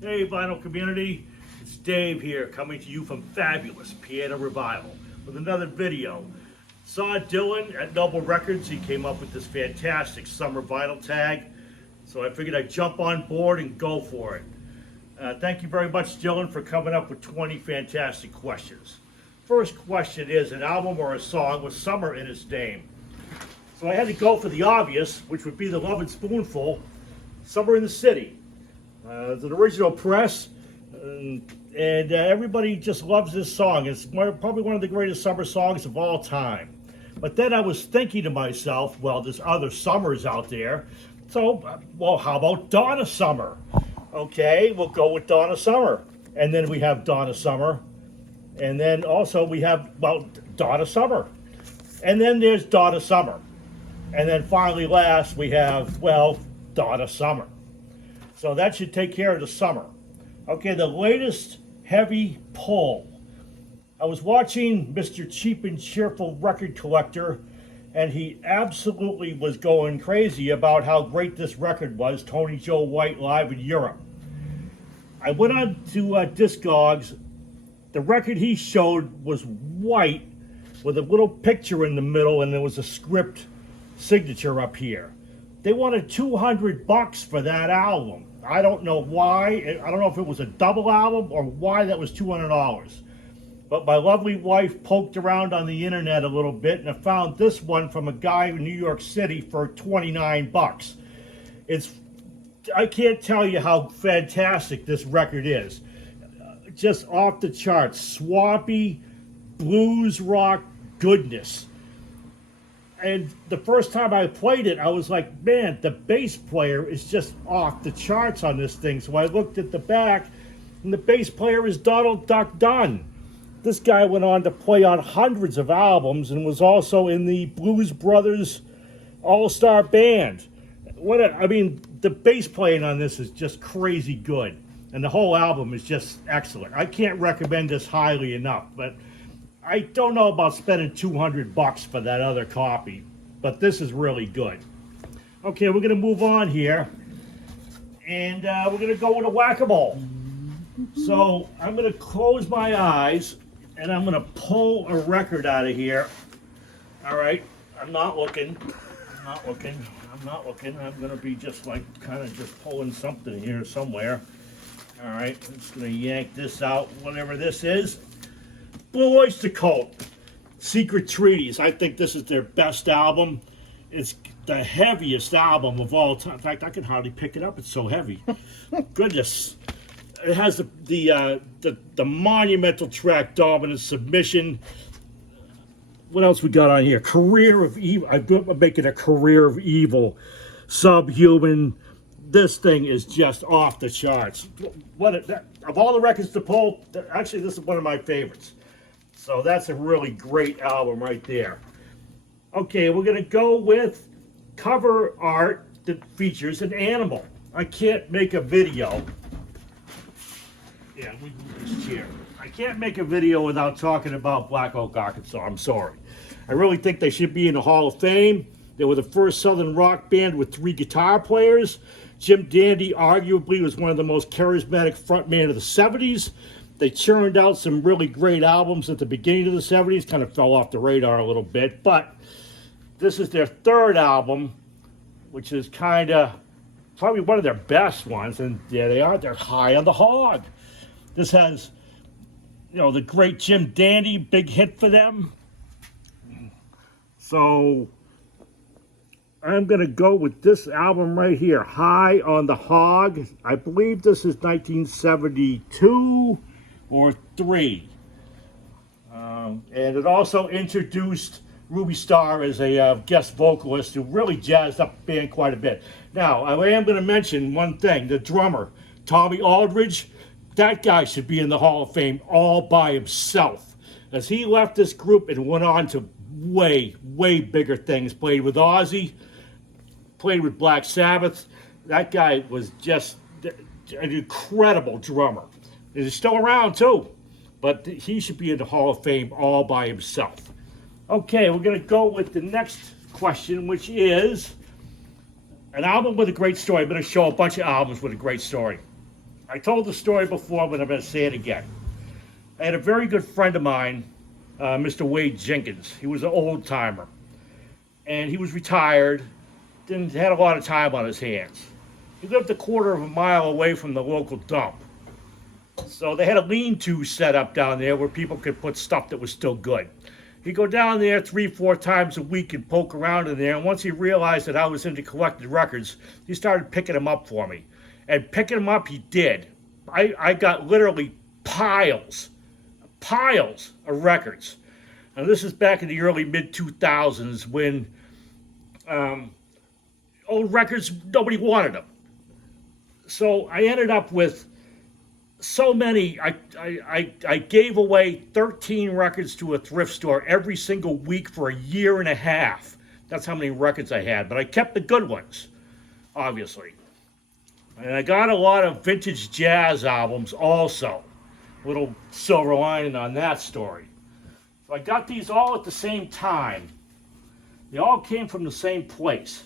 Hey vinyl community, it's Dave here coming to you from fabulous Piano Revival with another video. Saw Dillon at Noble Records. He came up with this fantastic summer vinyl tag, so I figured I'd jump on board and go for it. Thank you very much, Dillon, for coming up with 20 fantastic questions. First question is an album or a song with summer in its name. So I had to go for the obvious, which would be the Lovin' Spoonful, Summer in the City. It's an original press, and everybody just loves this song. It's probably one of the greatest summer songs of all time. But then I was thinking to myself, well, there's other summers out there. So, well, how about Donna Summer? Okay, we'll go with Donna Summer. And then we have Donna Summer. And then also we have, well, Donna Summer. And then there's Donna Summer. And then finally last we have, well, Donna Summer. So that should take care of the summer. Okay, the latest heavy pull. I was watching Mr. Cheap and Cheerful Record Collector, and he absolutely was going crazy about how great this record was, Tony Joe White Live in Europe. I went on to Discogs. The record he showed was white with a little picture in the middle, and there was a script signature up here. They wanted $200 for that album. I don't know why. I don't know if it was a double album or why that was $200. But my lovely wife poked around on the internet a little bit and I found this one from a guy in New York City for $29. I can't tell you how fantastic this record is. Just off the charts. Swampy blues rock goodness. And the first time I played it, I was like, man, the bass player is just off the charts on this thing. So I looked at the back, and the bass player is Donald Duck Dunn. This guy went on to play on hundreds of albums and was also in the Blues Brothers All-Star Band. The bass playing on this is just crazy good. And the whole album is just excellent. I can't recommend this highly enough, but I don't know about spending $200 for that other copy, but this is really good. Okay, we're going to move on here, and we're going to go with a whack-a-mole. So I'm going to close my eyes, and I'm going to pull a record out of here. All right, I'm not looking. I'm going to be just like kind of just pulling something here somewhere. All right, I'm just going to yank this out, whatever this is. Blue Oyster Cult, Secret Treaties. I think this is their best album. It's the heaviest album of all time. In fact, I can hardly pick it up. It's so heavy. Goodness. It has the monumental track, Dominant Submission. What else we got on here? Career of Evil. I'm making a Career of Evil. Subhuman. This thing is just off the charts. Of all the records to pull, actually this is one of my favorites. So that's a really great album right there. Okay, we're going to go with cover art that features an animal. I can't make a video. Yeah, we move this chair. I can't make a video without talking about Black Oak, Arkansas. I'm sorry. I really think they should be in the Hall of Fame. They were the first Southern rock band with 3 guitar players. Jim Dandy arguably was one of the most charismatic frontmen of the 70s. They churned out some really great albums at the beginning of the 70s, kind of fell off the radar a little bit, but this is their third album, which is kind of probably one of their best ones, and there they are, they're High on the Hog. This has, the great Jim Dandy, big hit for them. So I'm going to go with this album right here, High on the Hog. I believe this is 1972 or 3. And it also introduced Ruby Starr as a guest vocalist who really jazzed up the band quite a bit. Now, I am going to mention one thing. The drummer, Tommy Aldridge, that guy should be in the Hall of Fame all by himself, as he left this group and went on to way, way bigger things. Played with Ozzy, played with Black Sabbath. That guy was just an incredible drummer. He's still around too, but he should be in the Hall of Fame all by himself. Okay, we're going to go with the next question, which is an album with a great story. I'm going to show a bunch of albums with a great story. I told the story before, but I'm going to say it again. I had a very good friend of mine, Mr. Wade Jenkins. He was an old timer, and he was retired, didn't had a lot of time on his hands. He lived a quarter of a mile away from the local dump. So they had a lean-to set up down there where people could put stuff that was still good. He'd go down there 3-4 times a week and poke around in there, and once he realized that I was into collected records, he started picking them up for me. And picking them up he did. I got literally piles of records. And this is back in the early mid-2000s when old records, nobody wanted them. So I ended up with so many. I gave away 13 records to a thrift store every single week for a year and a half. That's how many records I had. But I kept the good ones, obviously. And I got a lot of vintage jazz albums also. Little silver lining on that story. So I got these all at the same time. They all came from the same place.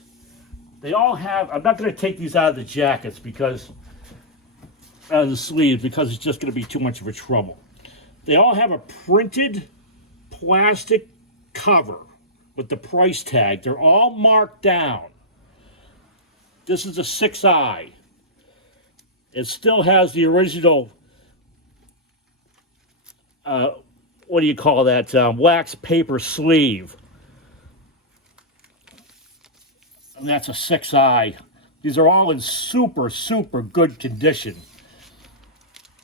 They all have, I'm not going to take these out of the jackets because, out of the sleeves, because it's just going to be too much of a trouble. They all have a printed plastic cover with the price tag. They're all marked down. This is a 6i. It still has the original, what do you call that, wax paper sleeve. And that's a 6i. These are all in super, super good condition.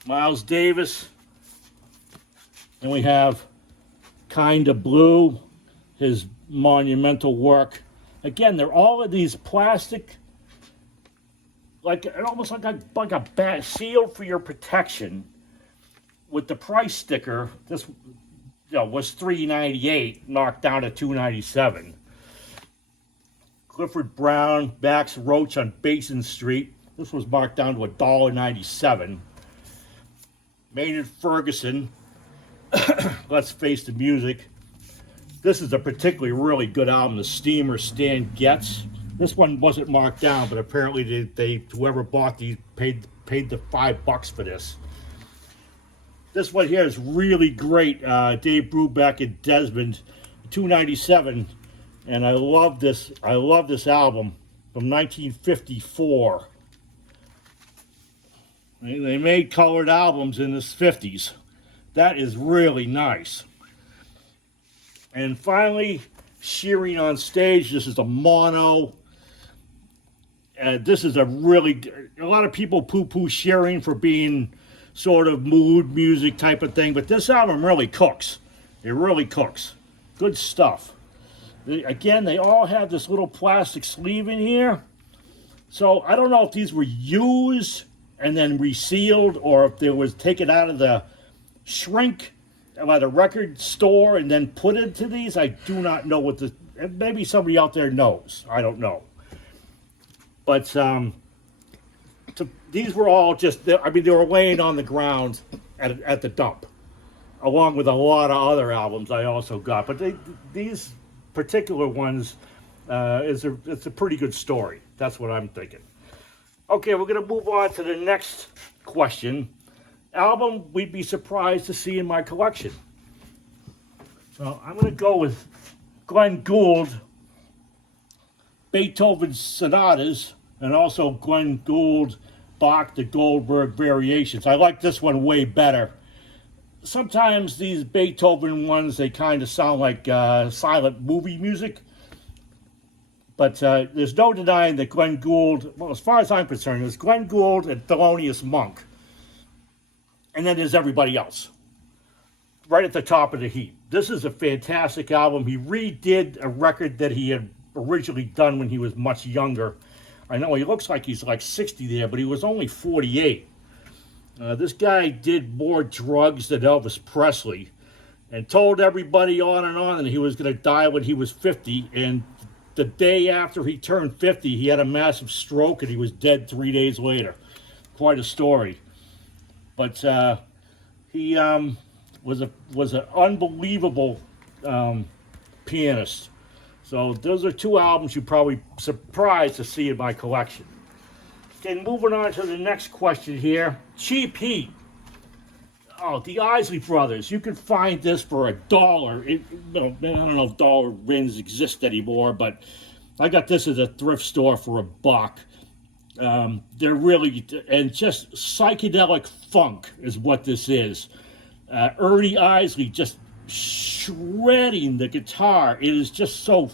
Miles Davis. And we have Kinda Blue, his monumental work. Again, they're all of these plastic, like almost like a bag sealed for your protection with the price sticker. This was $3.98, knocked down to $2.97. Clifford Brown, Max Roach on Basin Street. This was marked down to $1.97. Maynard Ferguson, Let's Face the Music. This is a particularly really good album, The Steamer Stan Getz. This one wasn't marked down, but apparently they whoever bought these paid the $5 for this. This one here is really great. Dave Brubeck and Desmond, $2.97, and I love this. I love this album from 1954. They made colored albums in the 50s. That is really nice. And finally, Shearing on Stage. This is a mono. This is a lot of people poo-poo Shearing for being sort of mood music type of thing, but this album really cooks. It really cooks. Good stuff. Again, they all have this little plastic sleeve in here. So I don't know if these were used and then resealed, or if they was taken out of the shrink by the record store and then put into these. I do not know what maybe somebody out there knows. I don't know. But these were all just, they were laying on the ground at the dump, along with a lot of other albums I also got. But these particular ones, it's a pretty good story. That's what I'm thinking. Okay, we're going to move on to the next question. Album we'd be surprised to see in my collection. So I'm going to go with Glenn Gould, Beethoven's Sonatas, and also Glenn Gould, Bach, the Goldberg Variations. I like this one way better. Sometimes these Beethoven ones, they kind of sound like silent movie music. But there's no denying that Glenn Gould, well, as far as I'm concerned, there's Glenn Gould and Thelonious Monk. And then there's everybody else, right at the top of the heap. This is a fantastic album. He redid a record that he had originally done when he was much younger. I know he looks like he's like 60 there, but he was only 48. This guy did more drugs than Elvis Presley and told everybody on and on that he was going to die when he was 50. And the day after he turned 50, he had a massive stroke and he was dead 3 days later. Quite a story. But he was an unbelievable pianist. So those are two albums you're probably surprised to see in my collection. Okay, moving on to the next question here. Cheap Heat. Oh, the Isley Brothers. You can find this for $1. I don't know if dollar bins exist anymore, but I got this at a thrift store for $1. They're really, and just psychedelic funk is what this is. Ernie Isley just shredding the guitar. It is just so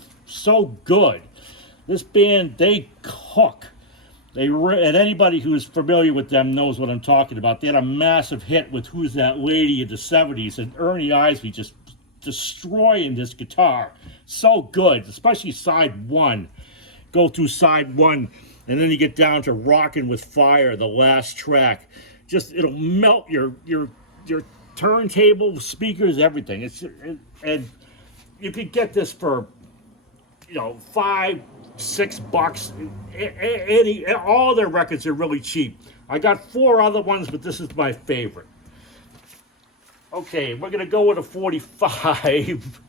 good. This band, they cook. And anybody who's familiar with them knows what I'm talking about. They had a massive hit with Who's That Lady in the 70s, and Ernie Isley just destroying this guitar. So good, especially side one. Go through side one, and then you get down to Rockin' with Fire, the last track. Just, it'll melt your turntable, speakers, everything. And you could get this for, $5-6. All their records are really cheap. I got 4 other ones, but this is my favorite. Okay, we're gonna go with a 45.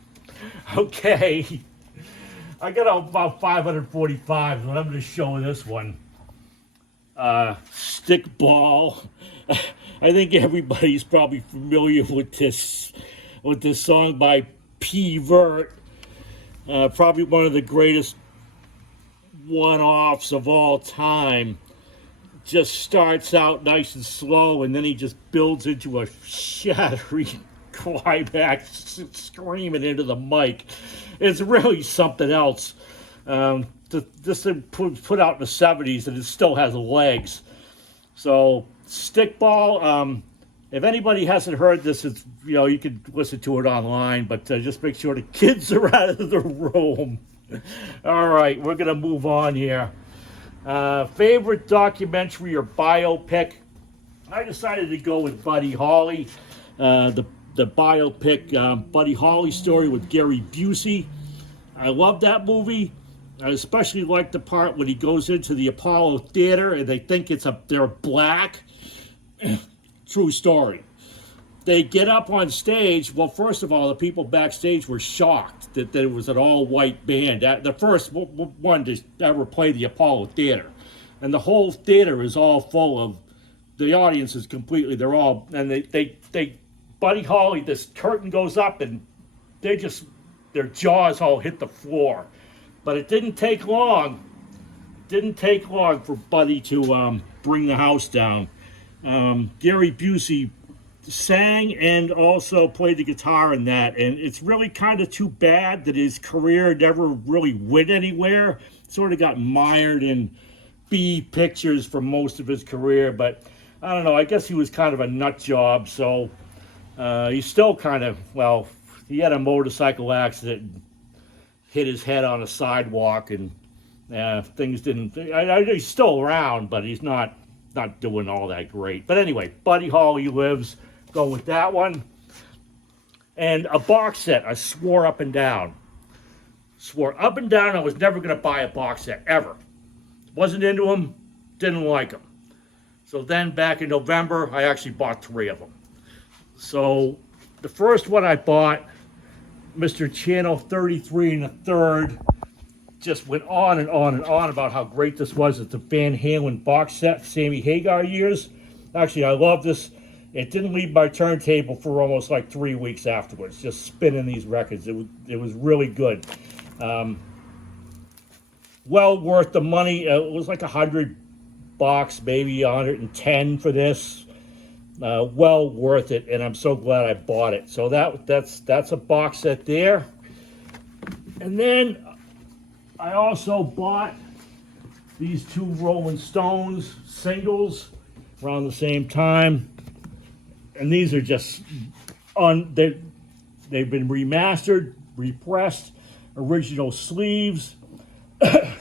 Okay, I got about 545, but I'm gonna show this one. Stickball. I think everybody's probably familiar with this song by P. Vert. Probably one of the greatest one-offs of all time. Just starts out nice and slow, and then he just builds into a shattering climax, screaming into the mic. It's really something else. This thing put out in the 70s, and it still has legs. So, Stickball, if anybody hasn't heard this, it's, you can listen to it online, but just make sure the kids are out of the room. All right, we're going to move on here. Favorite documentary or biopic? I decided to go with Buddy Holly. The biopic, Buddy Holly story with Gary Busey. I love that movie. I especially like the part when he goes into the Apollo Theater and they think they're black. True story. They get up on stage. Well, first of all, the people backstage were shocked that there was an all-white band. The first one to ever play the Apollo Theater. And the whole theater is all full of, the audience is completely, and they Buddy Holly, this curtain goes up and their jaws all hit the floor. But it didn't take long. For Buddy to bring the house down. Gary Busey sang and also played the guitar in that, and it's really kind of too bad that his career never really went anywhere. Sort of got mired in B pictures for most of his career, but I don't know, I guess he was kind of a nut job, so he's still kind of, he had a motorcycle accident and hit his head on a sidewalk, and things didn't, he's still around, but he's not doing all that great. But anyway, Buddy Holly lives. Go with that one. And a box set, I swore up and down I was never going to buy a box set, ever. Wasn't into them, didn't like them. So then back in November, I actually bought 3 of them. So the first one I bought, Mr. Channel 33 1/3, just went on and on and on about how great this was. It's a Van Halen box set, Sammy Hagar years. Actually, I love this. It didn't leave my turntable for almost like 3 weeks afterwards, just spinning these records. It was really good. Well worth the money. It was like $100, maybe 110 for this. Well worth it, and I'm so glad I bought it. So that's a box set there. And then I also bought these 2 Rolling Stones singles around the same time. And these are just they've been remastered, repressed, original sleeves.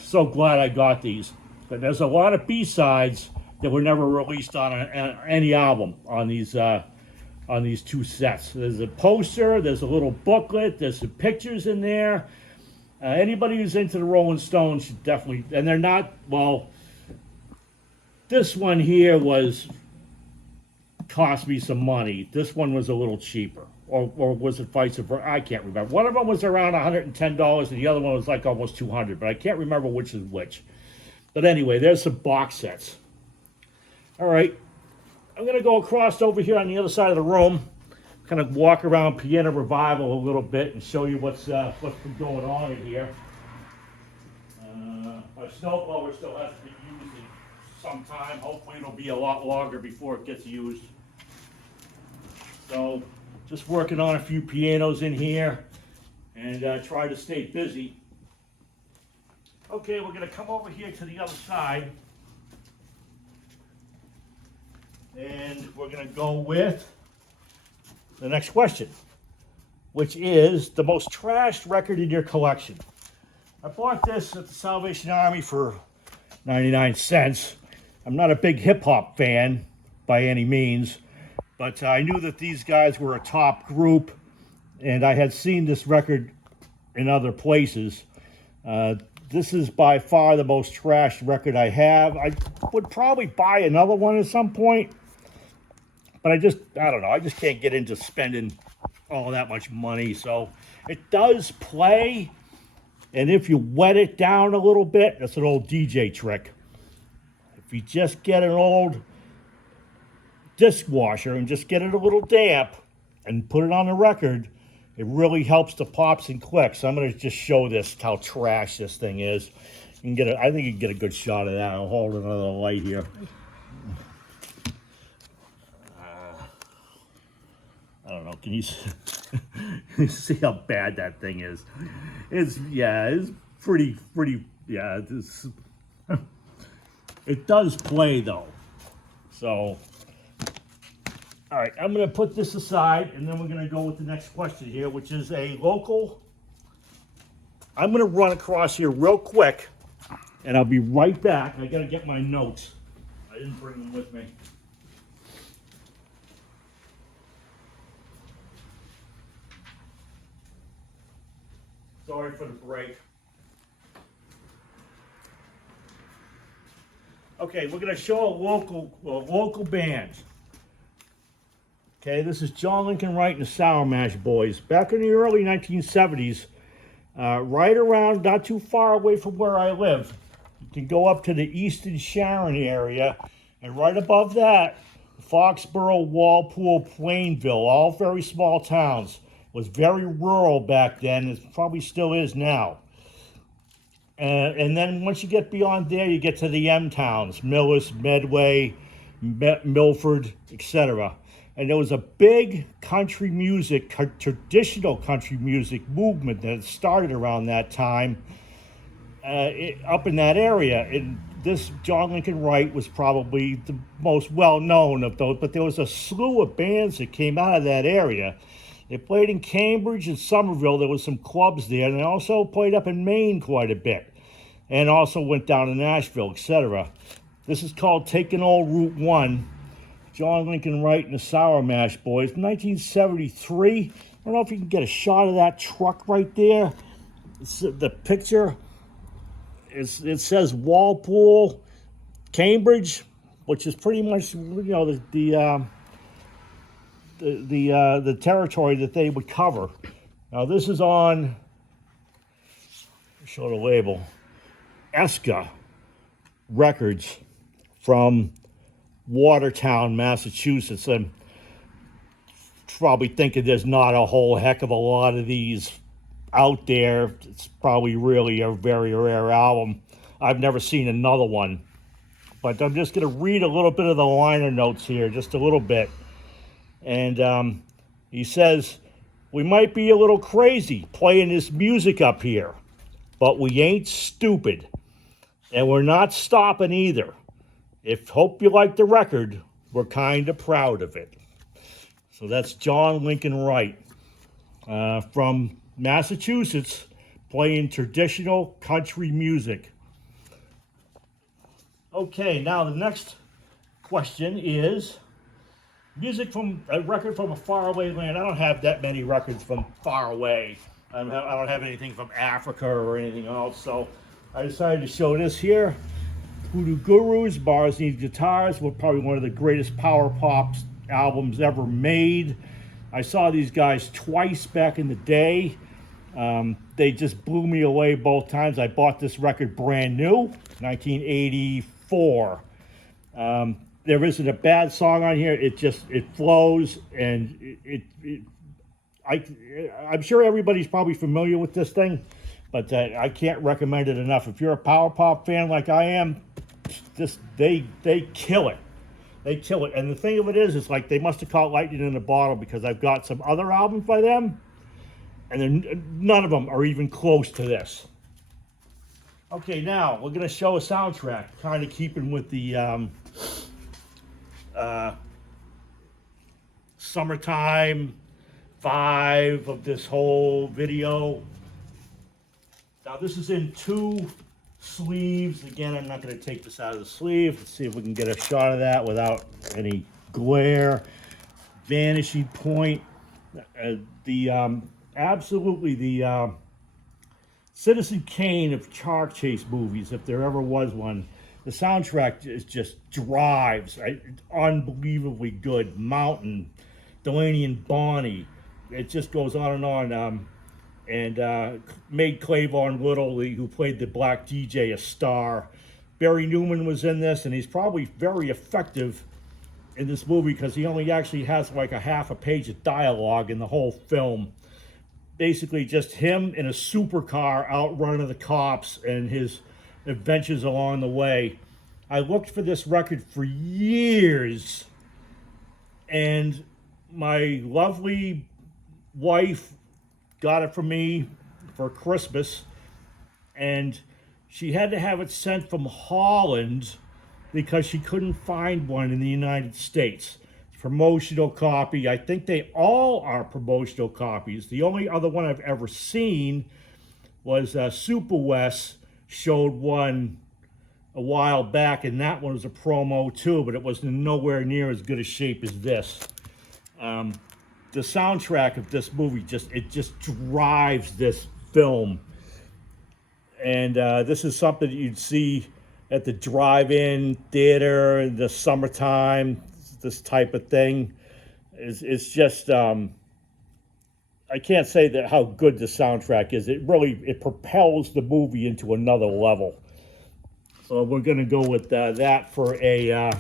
So glad I got these. But there's a lot of B-sides that were never released on any album on these 2 sets. There's a poster, there's a little booklet, there's some pictures in there. Anybody who's into the Rolling Stones should definitely, and they're not, this one here cost me some money. This one was a little cheaper. Or was it vice versa? I can't remember. One of them was around $110 and the other one was like almost $200, but I can't remember which is which. But anyway, there's some box sets. All right, I'm gonna go across over here on the other side of the room, kind of walk around Piano Revival a little bit and show you what's been going on in here. My snowblower still hasn't been used in some time. Hopefully it'll be a lot longer before it gets used. So just working on a few pianos in here and try to stay busy. Okay, we're gonna come over here to the other side. And we're going to go with the next question, which is the most trashed record in your collection. I bought this at the Salvation Army for 99 cents. I'm not a big hip-hop fan by any means, but I knew that these guys were a top group, and I had seen this record in other places. This is by far the most trashed record I have. I would probably buy another one at some point. But I don't know, I just can't get into spending all that much money. So it does play, and if you wet it down a little bit, that's an old DJ trick. If you just get an old dishwasher and just get it a little damp and put it on the record, it really helps the pops and clicks. So I'm gonna just show this, how trash this thing is. You can I think you can get a good shot of that. I'll hold another light here. I don't know, can you see how bad that thing is? It's pretty, yeah, it does play though. So, all right, I'm gonna put this aside and then we're gonna go with the next question here, which is a local. I'm gonna run across here real quick and I'll be right back. I gotta get my notes. I didn't bring them with me. Sorry for the break. Okay, we're going to show a local band. Okay, this is John Lincoln Wright and the Sour Mash Boys. Back in the early 1970s, right around, not too far away from where I live, you can go up to the Easton Sharon area, and right above that, Foxborough, Walpole, Plainville, all very small towns. Was very rural back then. It probably still is now. And then once you get beyond there, you get to the M towns, Millis, Medway, Milford, etc. And there was a big country music, traditional country music movement that started around that time up in that area. And this John Lincoln Wright was probably the most well-known of those, but there was a slew of bands that came out of that area. They played in Cambridge and Somerville. There was some clubs there, and they also played up in Maine quite a bit, and also went down to Nashville, etc. This is called Taking Old Route 1. John Lincoln Wright and the Sour Mash Boys, 1973. I don't know if you can get a shot of that truck right there. The picture, it says Walpole, Cambridge, which is pretty much, the territory that they would cover. Now this is on, show the label, Esca Records from Watertown, Massachusetts. I'm probably thinking there's not a whole heck of a lot of these out there. It's probably really a very rare album. I've never seen another one. But I'm just going to read a little bit of the liner notes here, just a little bit. And he says, we might be a little crazy playing this music up here, but we ain't stupid. And we're not stopping either. Hope you like the record. We're kind of proud of it. So that's John Lincoln Wright from Massachusetts, playing traditional country music. Okay, now the next question is music from a record from a faraway land. I don't have that many records from far away. I don't have anything from Africa or anything else, so I decided to show this here. Hoodoo Gurus, Bars Need Guitars, were probably one of the greatest power pop albums ever made. I saw these guys twice back in the day. They just blew me away both times. I bought this record brand new, 1984. there isn't a bad song on here. It flows, and I'm sure everybody's probably familiar with this thing, but I can't recommend it enough. If you're a power pop fan like I am, they kill it. They kill it. And the thing of it is, it's like they must have caught lightning in a bottle, because I've got some other albums by them, and none of them are even close to this. Okay, now we're going to show a soundtrack, kind of keeping with the summertime vibe of this whole video. Now, this is in 2 sleeves. Again, I'm not going to take this out of the sleeve. Let's see if we can get a shot of that without any glare. Vanishing Point. Absolutely the Citizen Kane of car chase movies, if there ever was one. The soundtrack just drives. Unbelievably good. Mountain, Delaney and Bonnie. It just goes on and on. And made Clavon Little, who played the black DJ, a star. Barry Newman was in this, and he's probably very effective in this movie, because he only actually has like a half a page of dialogue in the whole film. Basically just him in a supercar out running the cops and his adventures along the way. I looked for this record for years, and my lovely wife got it for me for Christmas, and she had to have it sent from Holland because she couldn't find one in the United States. Promotional copy. I think they all are promotional copies. The only other one I've ever seen was Super West showed one a while back, and that one was a promo too, but it was nowhere near as good a shape as this. The soundtrack of this movie just drives this film, and this is something that you'd see at the drive-in theater in the summertime. This type of thing is just I can't say that how good the soundtrack is. It propels the movie into another level. So we're going to go with that for a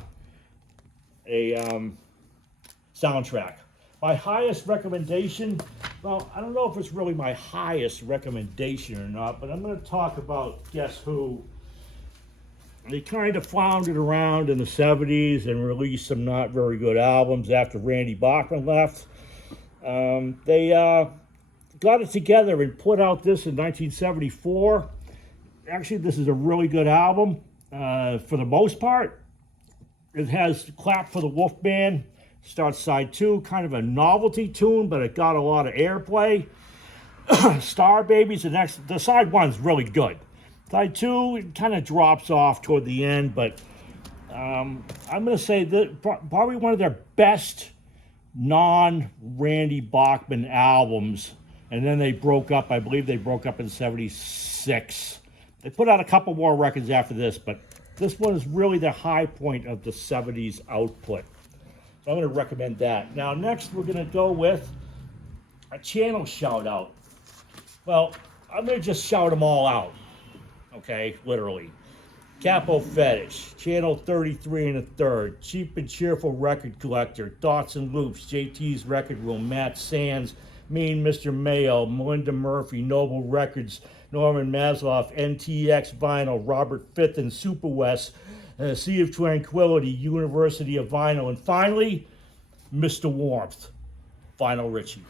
soundtrack. My highest recommendation, well, I don't know if it's really my highest recommendation or not, but I'm going to talk about Guess Who. They kind of floundered around in the 70s and released some not very good albums after Randy Bachman left. They got it together and put out this in 1974. Actually, this is a really good album for the most part. It has Clap for the Wolfman, starts side 2, kind of a novelty tune, but it got a lot of airplay. Star Babies, the side 1's really good. Side 2, it kind of drops off toward the end, but I'm going to say that probably one of their best non-Randy Bachman albums. And then they broke up. I believe they broke up in 76. They put out a couple more records after this, but this one is really the high point of the 70s output. So I'm going to recommend that. Now, next we're going to go with a channel shout-out. Well, I'm going to just shout them all out. Okay, literally. Capo Fetish, Channel 33 and a Third, Cheap and Cheerful Record Collector, Thoughts and Loops, JT's Record Room, Matt Sands, Mean Mr. Mayo, Melinda Murphy, Noble Records, Norman Masloff, NTX Vinyl, Robert Fifth and Super West, Sea of Tranquility, University of Vinyl, and finally, Mr. Warmth, Vinyl Richie.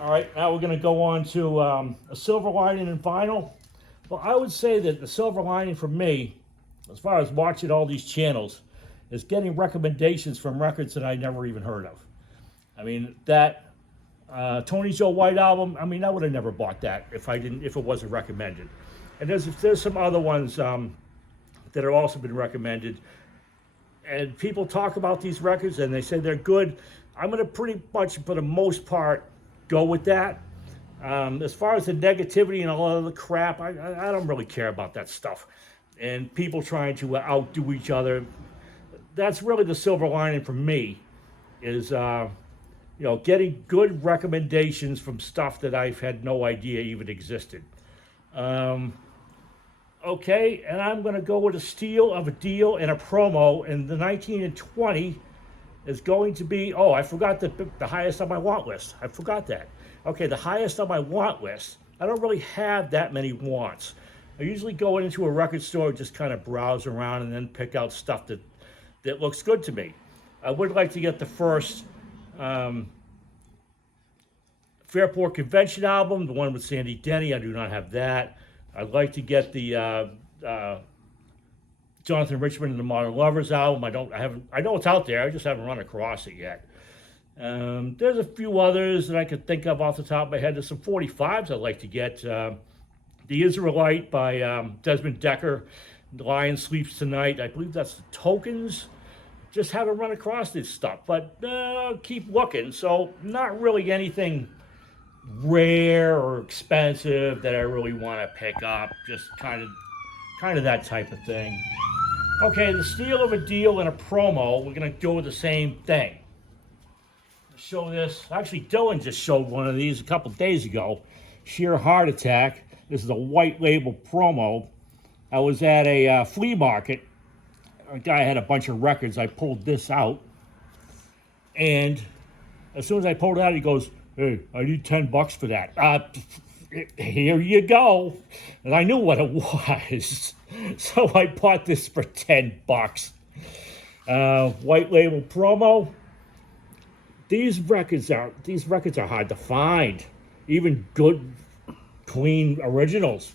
All right, now we're going to go on to a silver lining in vinyl. Well, I would say that the silver lining for me, as far as watching all these channels, is getting recommendations from records that I never even heard of. I mean, that Tony Joe White album, I mean, I would have never bought that if it wasn't recommended. And there's some other ones that have also been recommended. And people talk about these records and they say they're good. I'm going to pretty much, for the most part, go with that. As far as the negativity and all of the crap, I don't really care about that stuff. And people trying to outdo each other, that's really the silver lining for me, is getting good recommendations from stuff that I've had no idea even existed. Okay, and I'm going to go with a steal of a deal and a promo. And the 19 and 20 is going to be, oh, I forgot the highest on my want list. I forgot that. Okay, the highest on my want list. I don't really have that many wants. I usually go into a record store, just kind of browse around and then pick out stuff that looks good to me. I would like to get the first Fairport Convention album, the one with Sandy Denny. I do not have that. I'd like to get the Jonathan Richman and the Modern Lovers album. I know it's out there. I just haven't run across it yet. There's a few others that I could think of off the top of my head. There's some 45s I'd like to get. The Israelite by Desmond Decker. The Lion Sleeps Tonight. I believe that's the Tokens. Just haven't run across this stuff, but keep looking. So not really anything rare or expensive that I really want to pick up. Just kind of that type of thing. Okay, the steal of a deal and a promo. We're gonna go with the same thing. Show this. Actually, Dillon just showed one of these a couple days ago. Sheer Heart Attack. This is a white label promo. I was at a flea market. A guy had a bunch of records. I pulled this out. And as soon as I pulled it out, he goes, "Hey, I need $10 for that." Here you go. And I knew what it was. So I bought this for $10. White label promo. These records are hard to find. Even good, clean originals.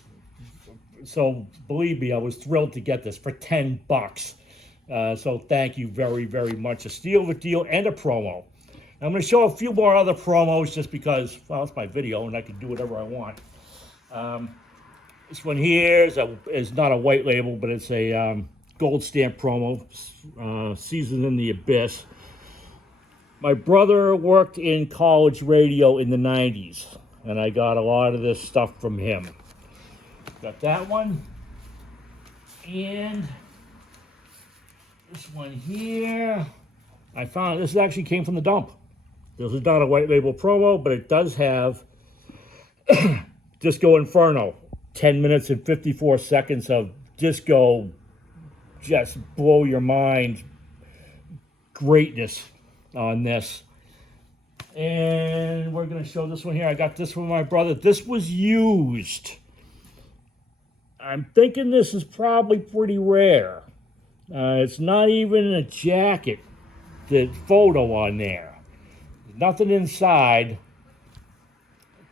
So believe me, I was thrilled to get this for $10. So thank you very, very much. A steal of a deal and a promo. I'm going to show a few more other promos just because, well, it's my video and I can do whatever I want. This one here is not a white label, but it's a gold stamp promo, Seasons in the Abyss. My brother worked in college radio in the 90s, and I got a lot of this stuff from him. Got that one. And this one here. I found this actually came from the dump. This is not a white label promo, but it does have Disco Inferno. 10 minutes and 54 seconds of disco, just blow your mind greatness on this. And we're going to show this one here. I got this from my brother. This was used. I'm thinking this is probably pretty rare. It's not even a jacket, the photo on there. Nothing inside.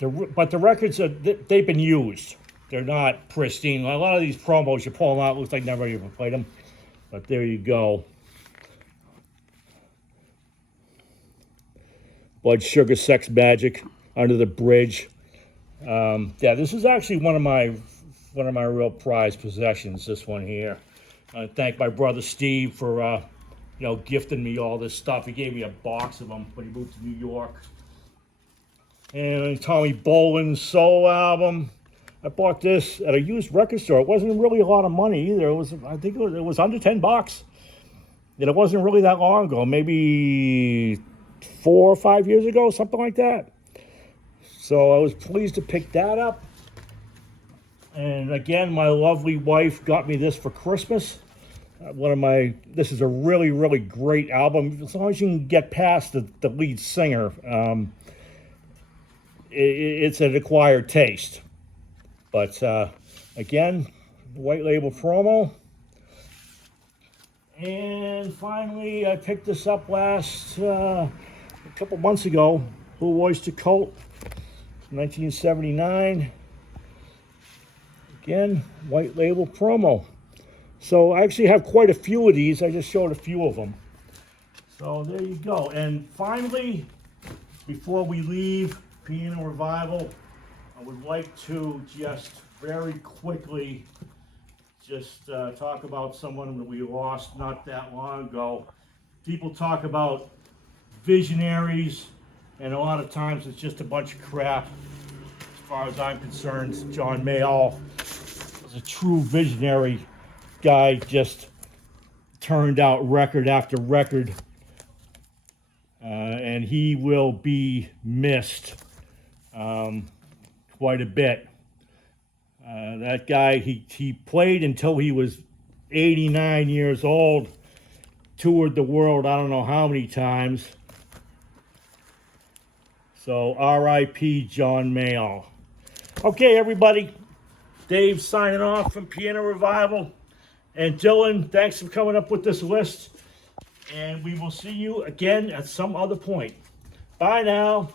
But the records, they've been used. They're not pristine. A lot of these promos, you pull them out, looks like never even played them. But there you go. Blood Sugar Sex Magic, Under the Bridge. Yeah, this is actually one of my real prized possessions. This one here. I thank my brother Steve for gifting me all this stuff. He gave me a box of them when he moved to New York. And Tommy Boland's solo album. I bought this at a used record store. It wasn't really a lot of money either. I think it was under $10. And it wasn't really that long ago. Maybe 4 or 5 years ago, something like that. So I was pleased to pick that up. And again, my lovely wife got me this for Christmas. This is a really, really great album. As long as you can get past the lead singer, it's an acquired taste. But again, white label promo. And finally, I picked this up a couple months ago. Blue Oyster Cult, 1979. Again, white label promo. So I actually have quite a few of these. I just showed a few of them. So there you go. And finally, before we leave Piano Revival, I would like to just very quickly talk about someone that we lost not that long ago. People talk about visionaries, and a lot of times it's just a bunch of crap. As far as I'm concerned, John Mayall is a true visionary guy, just turned out record after record, and he will be missed quite a bit. That guy, he played until he was 89 years old, toured the world I don't know how many times. So R.I.P. John Mayall. Okay, everybody. Dave signing off from Piano Revival. And Dillon, thanks for coming up with this list. And we will see you again at some other point. Bye now.